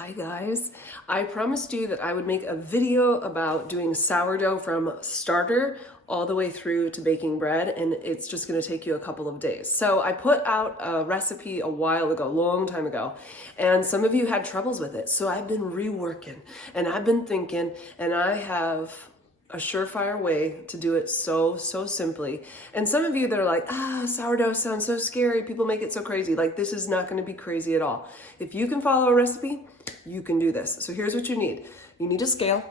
Hi guys, I promised you that I would make a video about doing sourdough from starter all the way through to baking bread, and it's just going to take you a couple of days. So I put out a recipe a while ago, long time ago, and some of you had troubles with it. So I've been reworking and I've been thinking, and I have a surefire way to do it so simply. And some of you that are like, sourdough sounds so scary, people make it so crazy. Like, this is not going to be crazy at all. If you can follow a recipe, you can do this. So here's what you need. You need a scale.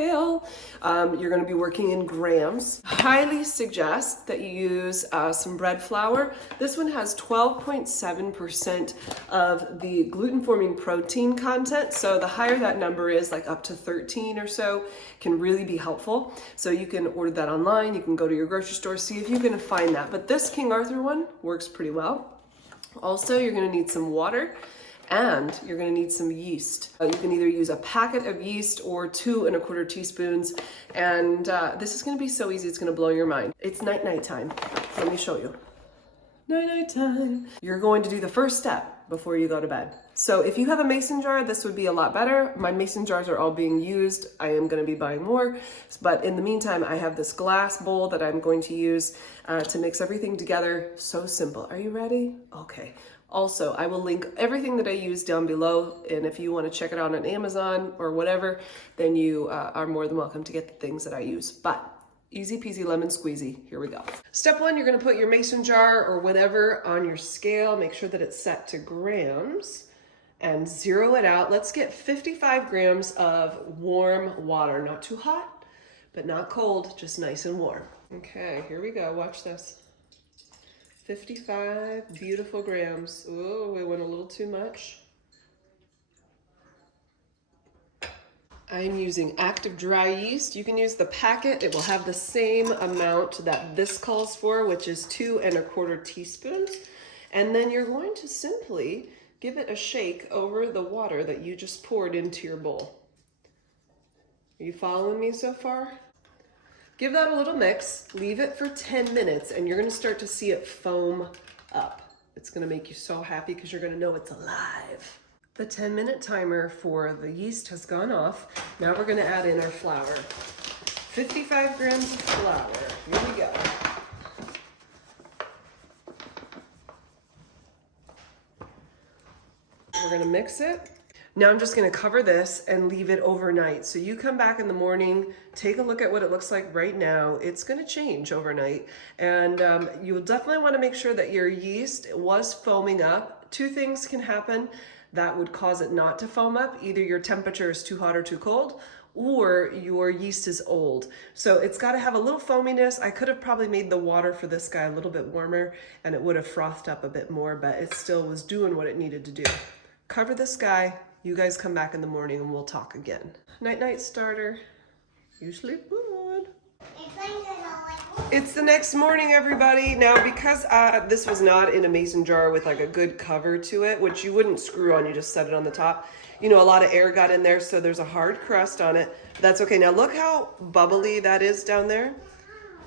You're going to be working in grams. Highly suggest that you use some bread flour. This one has 12.7% of the gluten-forming protein content. So the higher that number is, like up to 13 or so, can really be helpful. So you can order that online. You can go to your grocery store, see if you can find that. But this King Arthur one works pretty well. Also, you're going to need some water. And you're going to need some yeast. You can either use a packet of yeast or 2 1/4 teaspoons. And this is going to be so easy, it's going to blow your mind. It's night time. Let me show you. Night time. You're going to do the first step before you go to bed. So if you have a mason jar, this would be a lot better. My mason jars are all being used. I am going to be buying more. But in the meantime, I have this glass bowl that I'm going to use to mix everything together. So simple. Are you ready? Okay. Also, I will link everything that I use down below, and if you want to check it out on Amazon or whatever, then you are more than welcome to get the things that I use. But easy peasy lemon squeezy, here we go. Step 1, you're going to put your mason jar or whatever on your scale. Make sure that it's set to grams and zero it out. Let's get 55 grams of warm water. Not too hot, but not cold, just nice and warm. Okay, here we go. Watch this. 55 beautiful grams. Oh, we went a little too much. I'm using active dry yeast. You can use the packet. It will have the same amount that this calls for, which is 2 1/4 teaspoons. And then you're going to simply give it a shake over the water that you just poured into your bowl. Are you following me so far? Give that a little mix, leave it for 10 minutes, and you're gonna start to see it foam up. It's gonna make you so happy because you're gonna know it's alive. The 10-minute timer for the yeast has gone off. Now we're gonna add in our flour. 55 grams of flour, here we go. We're gonna mix it. Now I'm just gonna cover this and leave it overnight. So you come back in the morning, take a look at what it looks like right now. It's gonna change overnight. And you'll definitely wanna make sure that your yeast was foaming up. 2 things can happen that would cause it not to foam up. Either your temperature is too hot or too cold, or your yeast is old. So it's gotta have a little foaminess. I could have probably made the water for this guy a little bit warmer and it would have frothed up a bit more, but it still was doing what it needed to do. Cover this guy. You guys come back in the morning and we'll talk again. Night starter. You sleep good. It's the next morning, everybody. Now, because this was not in a mason jar with like a good cover to it, which you wouldn't screw on, you just set it on the top. You know, a lot of air got in there, so there's a hard crust on it. That's okay. Now look how bubbly that is down there.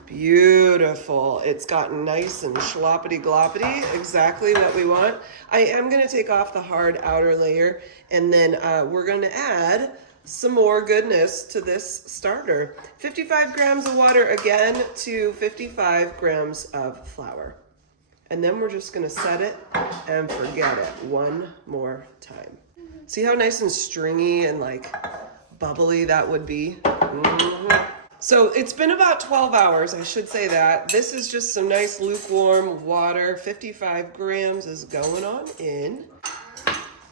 Beautiful. It's gotten nice and sloppity gloppity, exactly what we want. I am going to take off the hard outer layer, and then we're going to add some more goodness to this starter. 55 grams of water again to 55 grams of flour. And then we're just going to set it and forget it one more time. See how nice and stringy and like bubbly that would be? Mm-hmm. So it's been about 12 hours, I should say that. This is just some nice lukewarm water. 55 grams is going on in.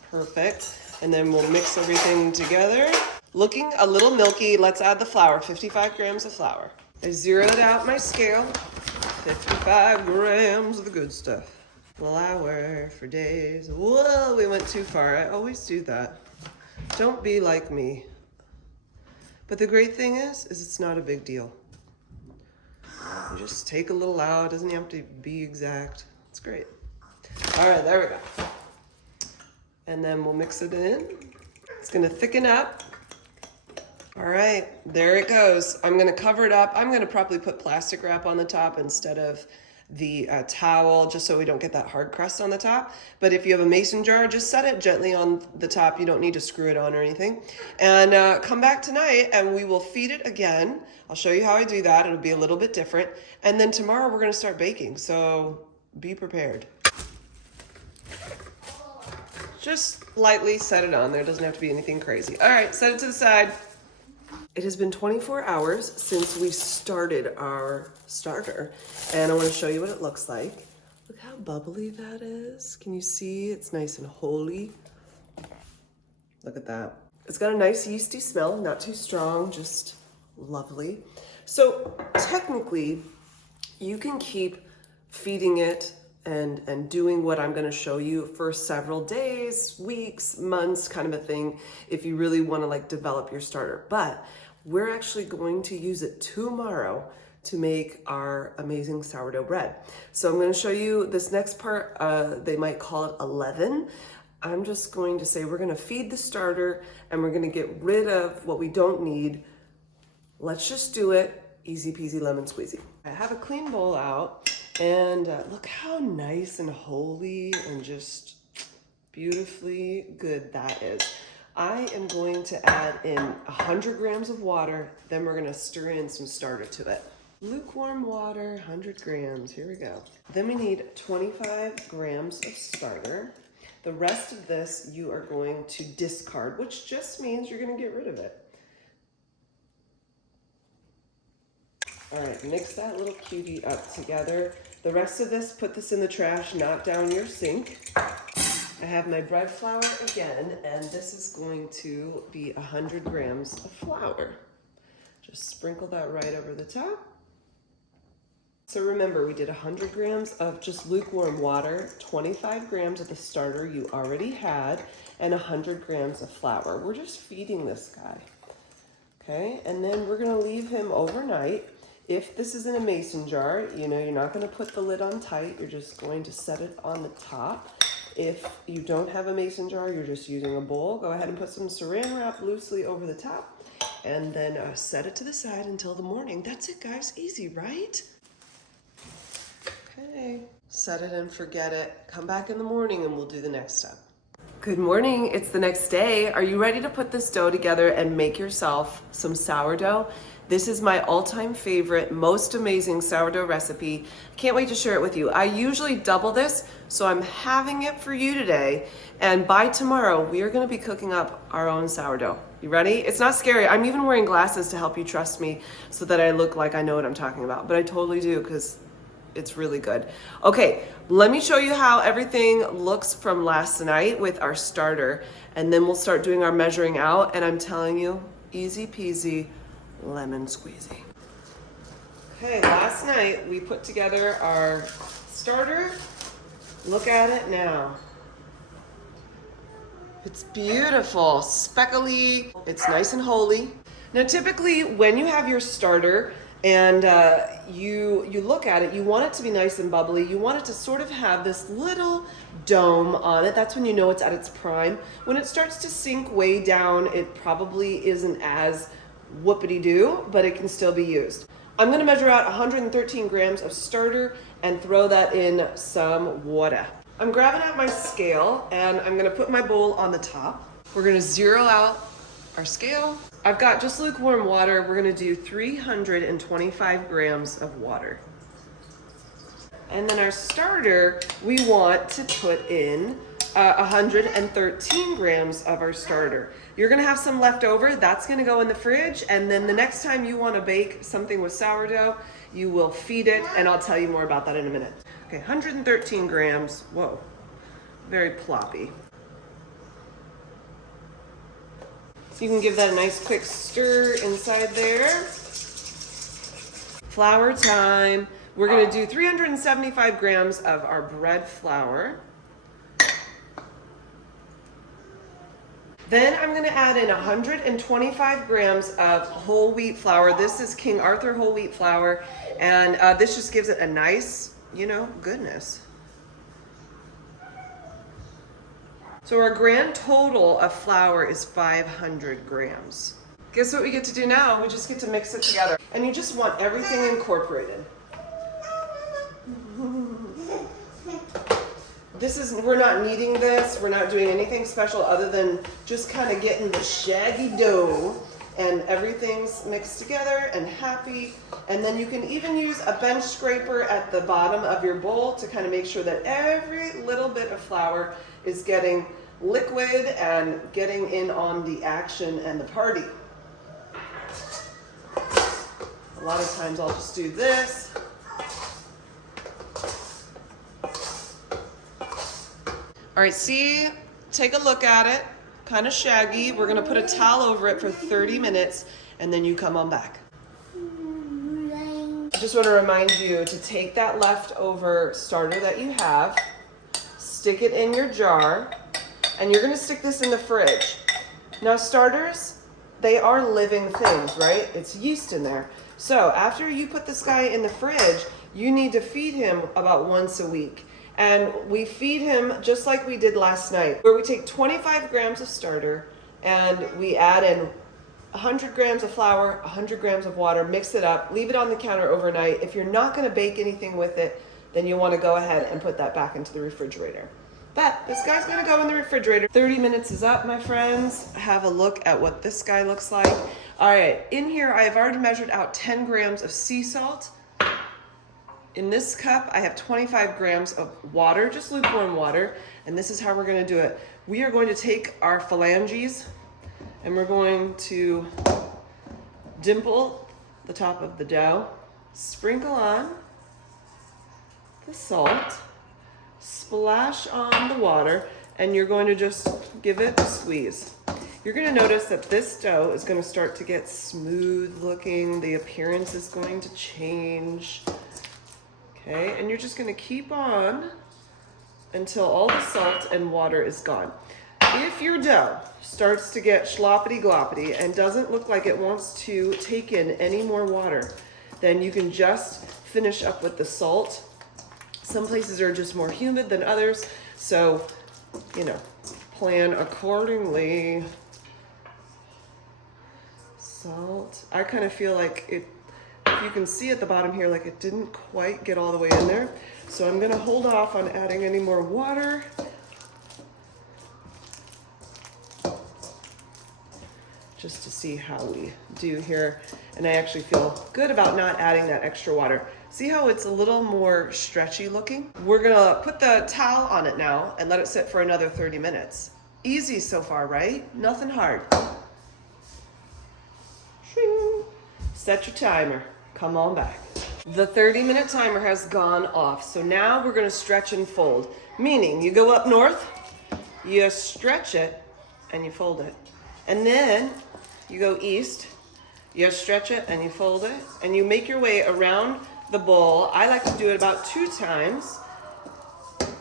Perfect. And then we'll mix everything together. Looking a little milky, let's add the flour. 55 grams of flour. I zeroed out my scale. 55 grams of the good stuff. Flour for days. Whoa, we went too far. I always do that. Don't be like me. But the great thing is it's not a big deal. You just take a little out. It doesn't have to be exact. It's great. All right, there we go. And then we'll mix it in. It's gonna thicken up. All right, there it goes. I'm gonna cover it up. I'm gonna probably put plastic wrap on the top instead of the towel just so we don't get that hard crust on the top. But if you have a mason jar, just set it gently on the top. You don't need to screw it on or anything. And come back tonight and we will feed it again. I'll show you how I do that. It'll be a little bit different. And then tomorrow we're going to start baking. So be prepared. Just lightly set it on there. It doesn't have to be anything crazy. All right, set it to the side. It has been 24 hours since we started our starter, and I want to show you what it looks like. Look how bubbly that is. Can you see? It's nice and holy. Look at that. It's got a nice yeasty smell, not too strong, just lovely. So technically, you can keep feeding it and doing what I'm going to show you for several days, weeks, months, kind of a thing, if you really want to like develop your starter. But we're actually going to use it tomorrow to make our amazing sourdough bread. So I'm going to show you this next part. They might call it a leaven. I'm just going to say we're going to feed the starter and we're going to get rid of what we don't need. Let's just do it. Easy peasy lemon squeezy. I have a clean bowl out. And look how nice and holy and just beautifully good that is. I am going to add in 100 grams of water, then we're gonna stir in some starter to it. Lukewarm water, 100 grams, here we go. Then we need 25 grams of starter. The rest of this you are going to discard, which just means you're gonna get rid of it. All right, mix that little cutie up together. The rest of this, put this in the trash, not down your sink. I have my bread flour again, and this is going to be 100 grams of flour. Just sprinkle that right over the top. So remember, we did 100 grams of just lukewarm water, 25 grams of the starter you already had, and 100 grams of flour. We're just feeding this guy, okay? And then we're gonna leave him overnight. If this is in a mason jar, you know, you're not gonna put the lid on tight, you're just going to set it on the top. If you don't have a mason jar, you're just using a bowl, go ahead and put some saran wrap loosely over the top and then set it to the side until the morning. That's it, guys, easy, right? Okay, set it and forget it. Come back in the morning and we'll do the next step. Good morning, it's the next day. Are you ready to put this dough together and make yourself some sourdough? This is my all-time favorite, most amazing sourdough recipe. Can't wait to share it with you. I usually double this, so I'm having it for you today. And by tomorrow, we are gonna be cooking up our own sourdough. You ready? It's not scary. I'm even wearing glasses to help you trust me so that I look like I know what I'm talking about. But I totally do, because it's really good. Okay, let me show you how everything looks from last night with our starter. And then we'll start doing our measuring out. And I'm telling you, easy peasy, lemon squeezy. Okay, last night we put together our starter. Look at it now. It's beautiful, speckly, it's nice and holy. Now typically when you have your starter and you look at it, you want it to be nice and bubbly. You want it to sort of have this little dome on it. That's when you know it's at its prime. When it starts to sink way down, it probably isn't as whoopity-doo, but it can still be used. I'm gonna measure out 113 grams of starter and throw that in some water. I'm grabbing out my scale and I'm gonna put my bowl on the top. We're gonna zero out our scale. I've got just lukewarm water. We're gonna do 325 grams of water. And then our starter, we want to put in 113 grams of our starter. You're gonna have some left over, that's gonna go in the fridge, and then the next time you wanna bake something with sourdough, you will feed it, and I'll tell you more about that in a minute. Okay, 113 grams, whoa, very ploppy. So you can give that a nice quick stir inside there. Flour time. We're gonna do 375 grams of our bread flour. Then I'm gonna add in 125 grams of whole wheat flour. This is King Arthur whole wheat flour, and this just gives it a nice, you know, goodness. So our grand total of flour is 500 grams. Guess what we get to do now? We just get to mix it together. And you just want everything incorporated. We're not kneading this. We're not doing anything special other than just kind of getting the shaggy dough and everything's mixed together and happy. And then you can even use a bench scraper at the bottom of your bowl to kind of make sure that every little bit of flour is getting liquid and getting in on the action and the party. A lot of times I'll just do this. All right, see, take a look at it. Kind of shaggy. We're gonna put a towel over it for 30 minutes and then you come on back. I just want to remind you to take that leftover starter that you have, stick it in your jar, and you're gonna stick this in the fridge. Now starters, they are living things, right? It's yeast in there. So after you put this guy in the fridge, you need to feed him about once a week. And we feed him just like we did last night, where we take 25 grams of starter and we add in 100 grams of flour, 100 grams of water, mix it up, leave it on the counter overnight. If you're not gonna bake anything with it, then you wanna go ahead and put that back into the refrigerator. But this guy's gonna go in the refrigerator. 30 minutes is up, my friends. Have a look at what this guy looks like. All right, in here I have already measured out 10 grams of sea salt. In this cup, I have 25 grams of water, just lukewarm water, and this is how we're gonna do it. We are going to take our phalanges and we're going to dimple the top of the dough, sprinkle on the salt, splash on the water, and you're going to just give it a squeeze. You're gonna notice that this dough is gonna start to get smooth looking. The appearance is going to change. Okay, and you're just gonna keep on until all the salt and water is gone. If your dough starts to get sloppity gloppity and doesn't look like it wants to take in any more water, then you can just finish up with the salt. Some places are just more humid than others, so, plan accordingly. Salt, I kind of feel like it, if you can see at the bottom here, like it didn't quite get all the way in there. So I'm gonna hold off on adding any more water. Just to see how we do here. And I actually feel good about not adding that extra water. See how it's a little more stretchy looking? We're gonna put the towel on it now and let it sit for another 30 minutes. Easy so far, right? Nothing hard. Shing. Set your timer. Come on back. The 30-minute timer has gone off. So now we're gonna stretch and fold. Meaning you go up north, you stretch it, and you fold it. And then you go east, you stretch it and you fold it, and you make your way around the bowl. I like to do it about 2 times.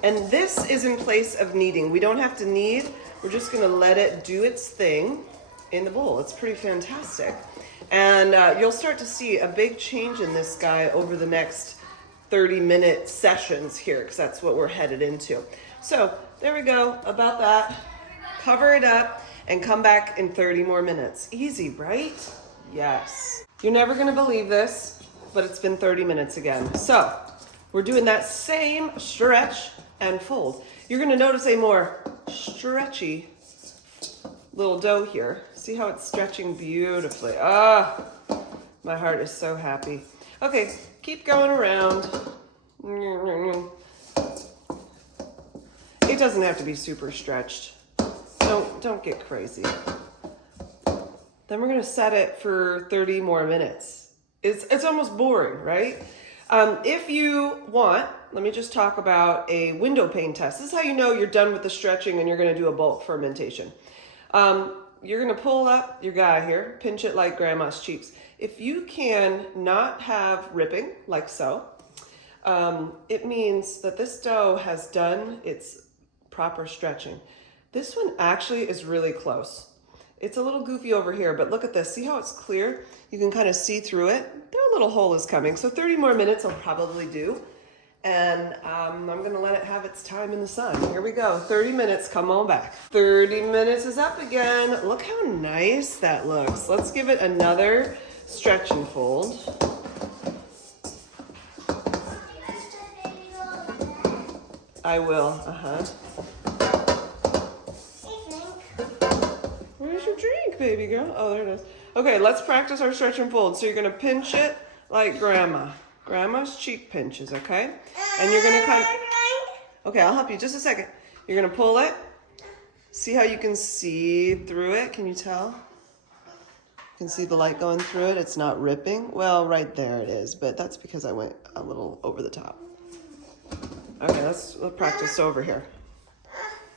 And this is in place of kneading. We don't have to knead. We're just gonna let it do its thing in the bowl. It's pretty fantastic. And you'll start to see a big change in this guy over the next 30-minute sessions here, because that's what we're headed into. So there we go, about that. Cover it up and come back in 30 more minutes. Easy, right? Yes. You're never gonna believe this, but it's been 30 minutes again. So we're doing that same stretch and fold. You're gonna notice a more stretchy little dough here. See how it's stretching beautifully. Ah, my heart is so happy. Okay, keep going around. It doesn't have to be super stretched. Don't get crazy. Then we're gonna set it for 30 more minutes. It's almost boring, right? If you want, let me just talk about a window pane test. This is how you know you're done with the stretching and you're gonna do a bulk fermentation. You're gonna pull up your guy here, pinch it like grandma's cheeks. If you can not have ripping, like so, it means that this dough has done its proper stretching. This one actually is really close. It's a little goofy over here, but look at this. See how it's clear? You can kind of see through it. There a little hole is coming. So 30 more minutes I'll probably do. And I'm gonna let it have its time in the sun. Here we go, 30 minutes, come on back. 30 minutes is up again. Look how nice that looks. Let's give it another stretch and fold. I will. Where's your drink, baby girl? Oh, there it is. Okay, let's practice our stretch and fold. So you're gonna pinch it like grandma. Grandma's cheek pinches, okay? And you're gonna kind of, okay, I'll help you just a second. You're gonna pull it. See how you can see through it? Can you tell? You can see the light going through it. It's not ripping. Well, right there it is, but that's because I went a little over the top. Okay, let's practice over here.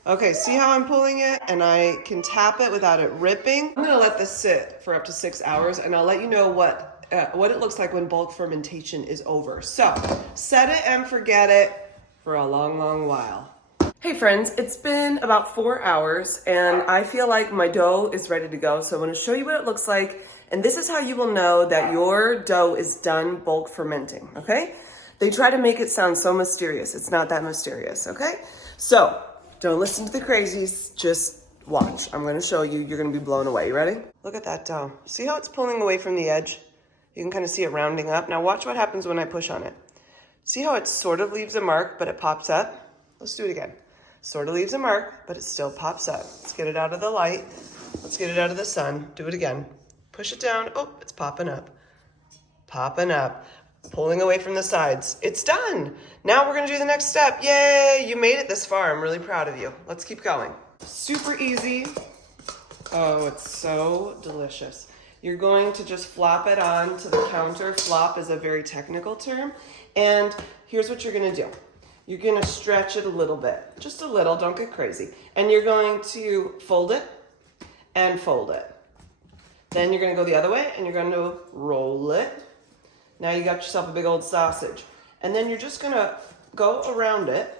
Okay, see how I'm pulling it and I can tap it without it ripping? I'm gonna let this sit for up to 6 hours and I'll let you know what it looks like when bulk fermentation is over. So, set it and forget it for a long, long while. Hey friends, it's been about 4 hours and I feel like my dough is ready to go. So I'm gonna show you what it looks like. And this is how you will know that your dough is done bulk fermenting, okay? They try to make it sound so mysterious. It's not that mysterious, okay? So, don't listen to the crazies, just watch. I'm gonna show you, you're gonna be blown away. You ready? Look at that dough. See how it's pulling away from the edge? You can kind of see it rounding up. Now watch what happens when I push on it. See how it sort of leaves a mark, but it pops up? Let's do it again. Sort of leaves a mark, but it still pops up. Let's get it out of the light. Let's get it out of the sun. Do it again. Push it down. Oh, it's popping up. Popping up. Pulling away from the sides. It's done. Now we're gonna do the next step. Yay, you made it this far. I'm really proud of you. Let's keep going. Super easy. Oh, it's so delicious. You're going to just flop it on to the counter. Flop is a very technical term. And here's what you're gonna do. You're gonna stretch it a little bit, just a little, don't get crazy. And you're going to fold it and fold it. Then you're gonna go the other way and you're gonna roll it. Now you got yourself a big old sausage. And then you're just gonna go around it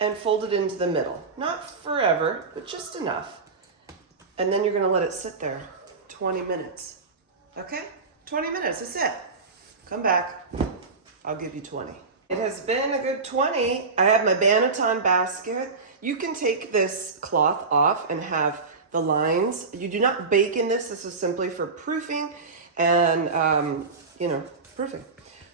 and fold it into the middle. Not forever, but just enough. And then you're gonna let it sit there 20 minutes. Okay? 20 minutes, that's it. Come back, I'll give you 20. It has been a good 20. I have my Banneton basket. You can take this cloth off and have the lines. You do not bake in this. This is simply for proofing and, proofing.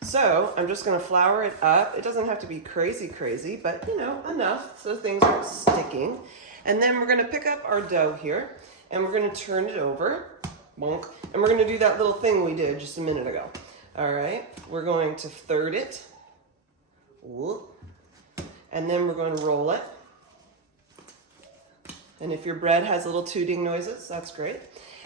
So I'm just gonna flour it up. It doesn't have to be crazy, but enough so things aren't sticking. And then we're gonna pick up our dough here and we're gonna turn it over, bonk, and we're gonna do that little thing we did just a minute ago. All right, we're going to third it. And then we're going to roll it. And if your bread has little tooting noises, that's great.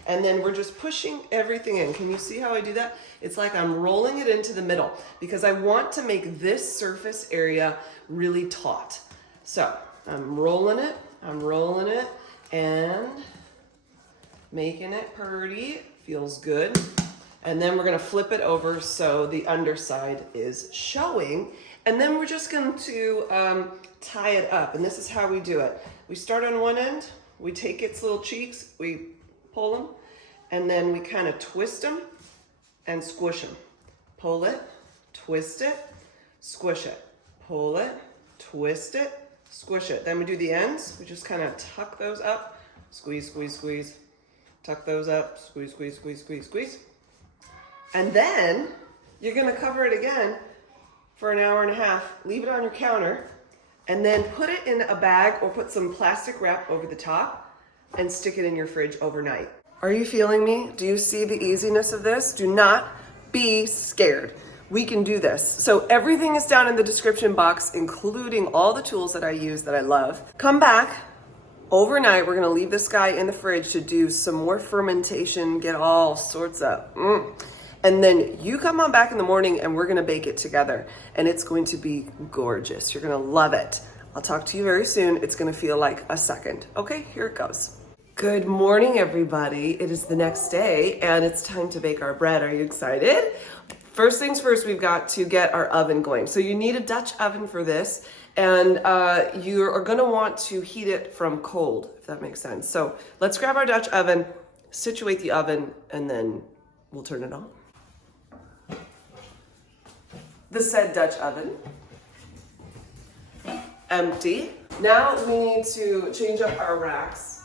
And then we're just pushing everything in. Can you see how I do that? It's like I'm rolling it into the middle because I want to make this surface area really taut. So I'm rolling it, and making it pretty. Feels good. And then we're gonna flip it over so the underside is showing. And then we're just going to tie it up. And this is how we do it. We start on one end, we take its little cheeks, we pull them, and then we kind of twist them and squish them. Pull it, twist it, squish it. Pull it, twist it, squish it. Then we do the ends. We just kind of tuck those up, squeeze, squeeze, squeeze. Tuck those up, squeeze, squeeze, squeeze, squeeze, squeeze. And then you're gonna cover it again for an hour and a half, leave it on your counter, and then put it in a bag or put some plastic wrap over the top and stick it in your fridge overnight. Are you feeling me? Do you see the easiness of this? Do not be scared. We can do this. So everything is down in the description box, including all the tools that I use that I love. Come back overnight. We're gonna leave this guy in the fridge to do some more fermentation, get all sorts up. And then you come on back in the morning and we're gonna bake it together. And it's going to be gorgeous. You're gonna love it. I'll talk to you very soon. It's gonna feel like a second. Okay, here it goes. Good morning, everybody. It is the next day and it's time to bake our bread. Are you excited? First things first, we've got to get our oven going. So you need a Dutch oven for this. And you are gonna want to heat it from cold, if that makes sense. So let's grab our Dutch oven, situate the oven, and then we'll turn it on. The said Dutch oven, empty. Now we need to change up our racks.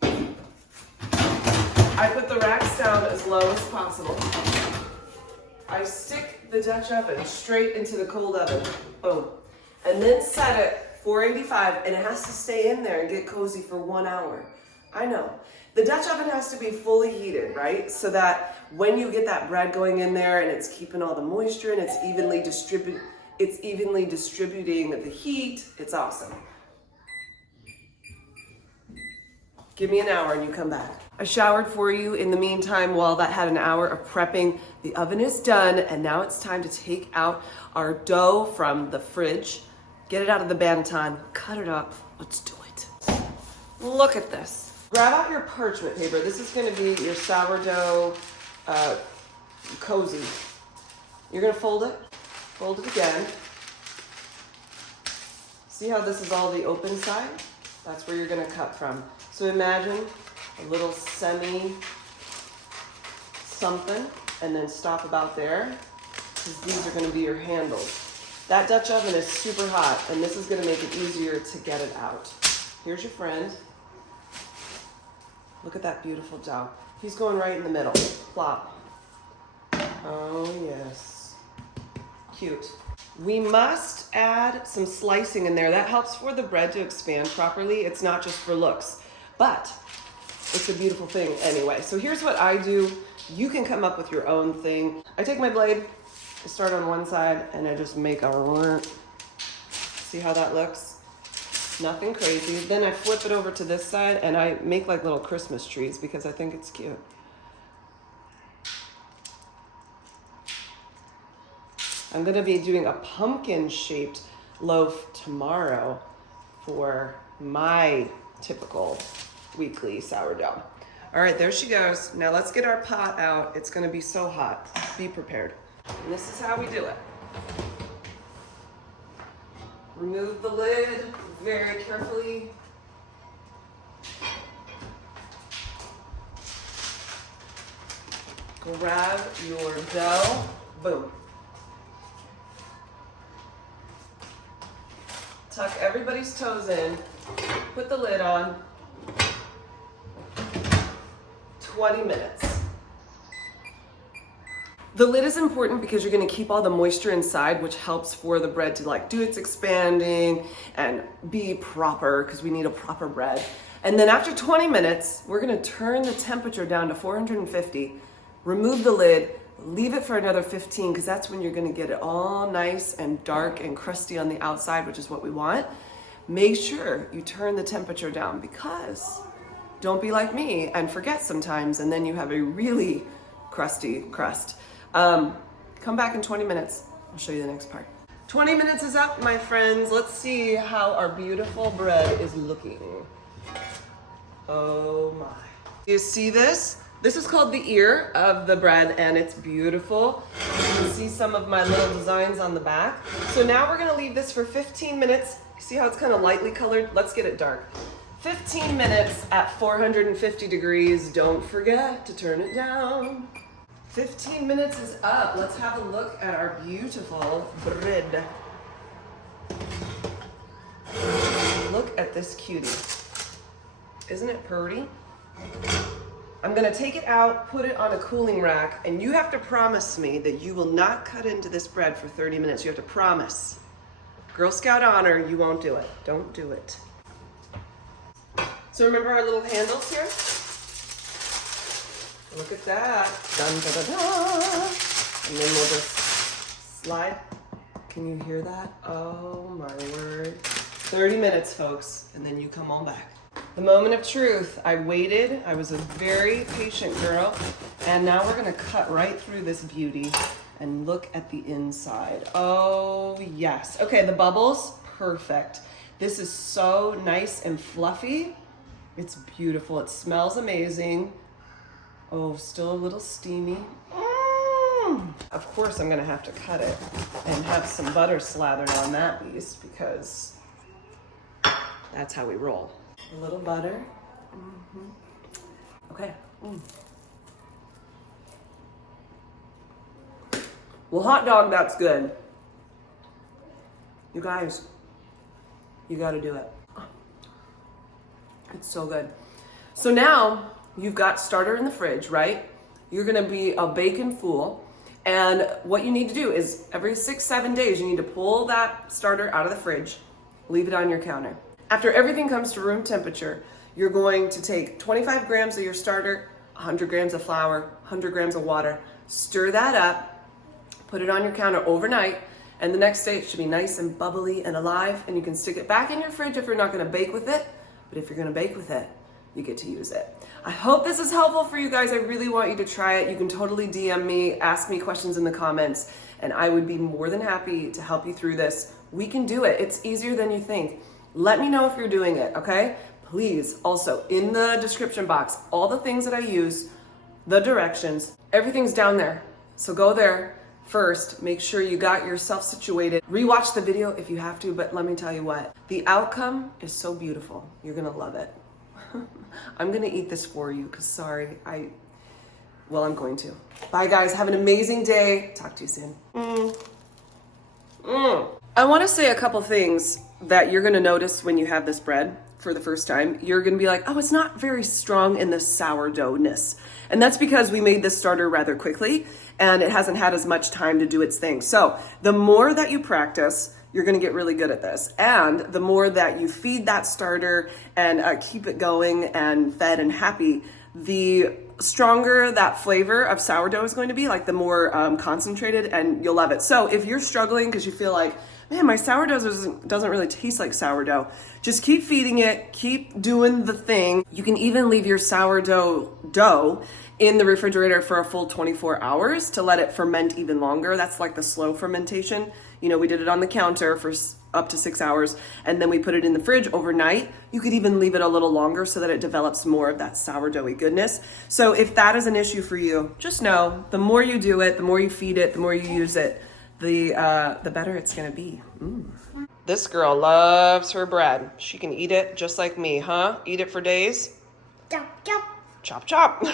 I put the racks down as low as possible. I stick the Dutch oven straight into the cold oven, boom. and then set it 485, and it has to stay in there and get cozy for 1 hour. I know. The Dutch oven has to be fully heated, right? So that when you get that bread going in there and it's keeping all the moisture and it's evenly distributing the heat, it's awesome. Give me an hour and you come back. I showered for you in the meantime while that had an hour of prepping. The oven is done, and now it's time to take out our dough from the fridge. Get it out of the banton, cut it up. Let's do it. Look at this. Grab out your parchment paper. This is gonna be your sourdough cozy. You're gonna fold it again. See how this is all the open side? That's where you're gonna cut from. So imagine a little semi something, and then stop about there, because these are gonna be your handles. That Dutch oven is super hot, and this is gonna make it easier to get it out. Here's your friend. Look at that beautiful dough. He's going right in the middle. Plop. Oh, yes. Cute. We must add some slicing in there. That helps for the bread to expand properly. It's not just for looks, but it's a beautiful thing anyway. So here's what I do. You can come up with your own thing. I take my blade, I start on one side, and I just make a... See how that looks? Nothing crazy. Then I flip it over to this side and I make like little Christmas trees because I think it's cute. I'm gonna be doing a pumpkin shaped loaf tomorrow for my typical weekly sourdough. All right, there she goes. Now let's get our pot out. It's gonna be so hot. Be prepared. And this is how we do it. Remove the lid very carefully. Grab your dough. Boom. Tuck everybody's toes in. Put the lid on. 20 minutes. The lid is important because you're gonna keep all the moisture inside, which helps for the bread to like do its expanding and be proper, because we need a proper bread. And then after 20 minutes, we're gonna turn the temperature down to 450, remove the lid, leave it for another 15, because that's when you're gonna get it all nice and dark and crusty on the outside, which is what we want. Make sure you turn the temperature down, because don't be like me and forget sometimes, and then you have a really crusty crust. Come back in 20 minutes. I'll show you the next part. 20 minutes is up, my friends. Let's see how our beautiful bread is looking. Oh my. You see this? This is called the ear of the bread, and it's beautiful. You can see some of my little designs on the back. So now we're gonna leave this for 15 minutes. See how it's kind of lightly colored? Let's get it dark. 15 minutes at 450 degrees. Don't forget to turn it down. 15 minutes is up. Let's have a look at our beautiful bread. Look at this cutie. Isn't it pretty? I'm gonna take it out, put it on a cooling rack, and you have to promise me that you will not cut into this bread for 30 minutes. You have to promise. Girl Scout honor, you won't do it. Don't do it. So remember our little handles here? Look at that. Dun, da, da, da. And then we'll just slide. Can you hear that? Oh my word. 30 minutes, folks, and then you come on back. The moment of truth. I waited. I was a very patient girl. And now we're gonna cut right through this beauty and look at the inside. Oh yes. Okay, the bubbles, perfect. This is so nice and fluffy. It's beautiful. It smells amazing. Oh, still a little steamy. Of course, I'm gonna have to cut it and have some butter slathered on that piece, because that's how we roll. A little butter. Okay. Well, hot dog, that's good. You guys, you gotta do it. It's so good. So now you've got starter in the fridge, right? You're gonna be a bacon fool, And what you need to do is every 6-7 days, you need to pull that starter out of the fridge, leave it on your counter. After everything comes to room temperature, you're going to take 25 grams of your starter, 100 grams of flour, 100 grams of water, stir that up, put it on your counter overnight, and the next day it should be nice and bubbly and alive, and you can stick it back in your fridge if you're not gonna bake with it, but if you're gonna bake with it, you get to use it. I hope this is helpful for you guys. I really want you to try it. You can totally DM me, ask me questions in the comments, and I would be more than happy to help you through this. We can do it. It's easier than you think. Let me know if you're doing it, okay? Please, also, in the description box, all the things that I use, the directions, everything's down there. So go there first, make sure you got yourself situated. Rewatch the video if you have to, but let me tell you what, the outcome is so beautiful. You're gonna love it. I'm gonna eat this for you, because sorry, I'm going to. Bye guys, have an amazing day. Talk to you soon. I wanna say a couple things that you're gonna notice when you have this bread for the first time. You're gonna be like, oh, it's not very strong in the sourdoughness. And that's because we made this starter rather quickly and it hasn't had as much time to do its thing. So the more that you practice, you're gonna get really good at this. And the more that you feed that starter and keep it going and fed and happy, the stronger that flavor of sourdough is going to be, like the more concentrated, and you'll love it. So if you're struggling because you feel like, man, my sourdough doesn't really taste like sourdough, just keep feeding it, keep doing the thing. You can even leave your sourdough dough in the refrigerator for a full 24 hours to let it ferment even longer. That's like the slow fermentation. You know, we did it on the counter for up to 6 hours, and then we put it in the fridge overnight. You could even leave it a little longer so that it develops more of that sourdoughy goodness. So if that is an issue for you, just know the more you do it, the more you feed it, the more you use it, the better it's gonna be. This girl loves her bread. She can eat it just like me, huh? Eat it for days. Chop, chop. Chop, chop.